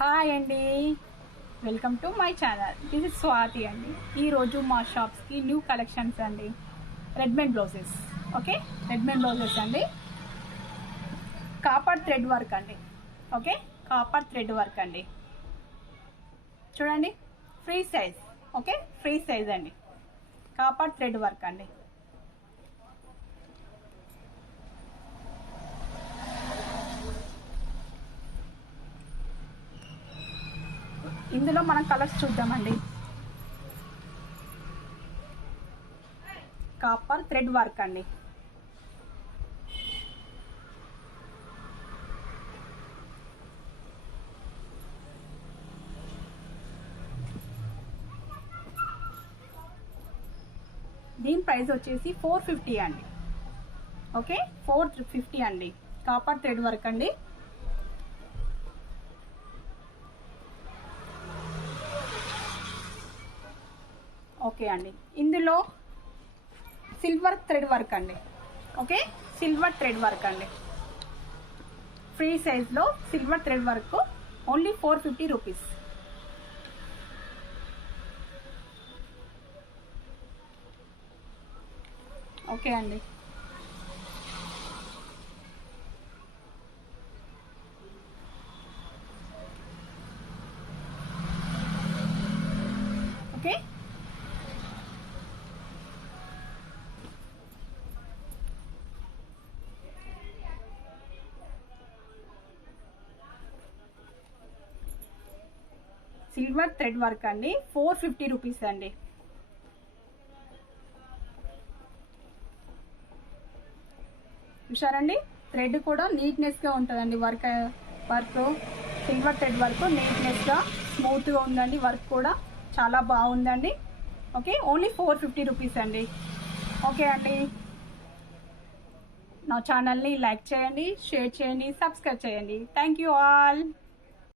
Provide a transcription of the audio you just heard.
Hi అండి, welcome to my channel. This is Swathi అండి. ఈరోజు మా షాప్స్కి న్యూ కలెక్షన్స్ అండి. రెడ్మేడ్ బ్లౌజెస్. ఓకే, రెడ్మేడ్ బ్లౌజెస్ అండి. కాపర్ థ్రెడ్ వర్క్ అండి. ఓకే, కాపర్ థ్రెడ్ వర్క్ అండి. చూడండి, free size. Okay, free size అండి. కాపర్ థ్రెడ్ వర్క్ అండి. ఇందులో మనం కలర్స్ చూద్దామండి. కాపర్ థ్రెడ్ వర్క్ అండి. దీని ప్రైస్ వచ్చేసి 450 అండి. ఓకే, 450 అండి. కాపర్ థ్రెడ్ వర్క్ అండి. ఓకే అండి, ఇందులో సిల్వర్ థ్రెడ్ వర్క్ అండి. ఓకే, సిల్వర్ థ్రెడ్ వర్క్ అండి. ఫ్రీ సైజ్లో silver thread work only 450 rupees. Okay అండి, ఓకే సిల్వర్ థ్రెడ్ వర్క్ అండి. 450 రూపీస్ అండి. చూసారండి, థ్రెడ్ కూడా నీట్నెస్గా ఉంటుందండి. వర్క్ సిల్వర్ థ్రెడ్ వర్క్ నీట్నెస్గా స్మూత్గా ఉందండి. వర్క్ కూడా చాలా బాగుందండి. ఓకే, ఓన్లీ 450 రూపీస్ అండి. ఓకే అండి, నా ఛానల్ని లైక్ చేయండి, షేర్ చేయండి, సబ్స్క్రైబ్ చేయండి. Thank you all.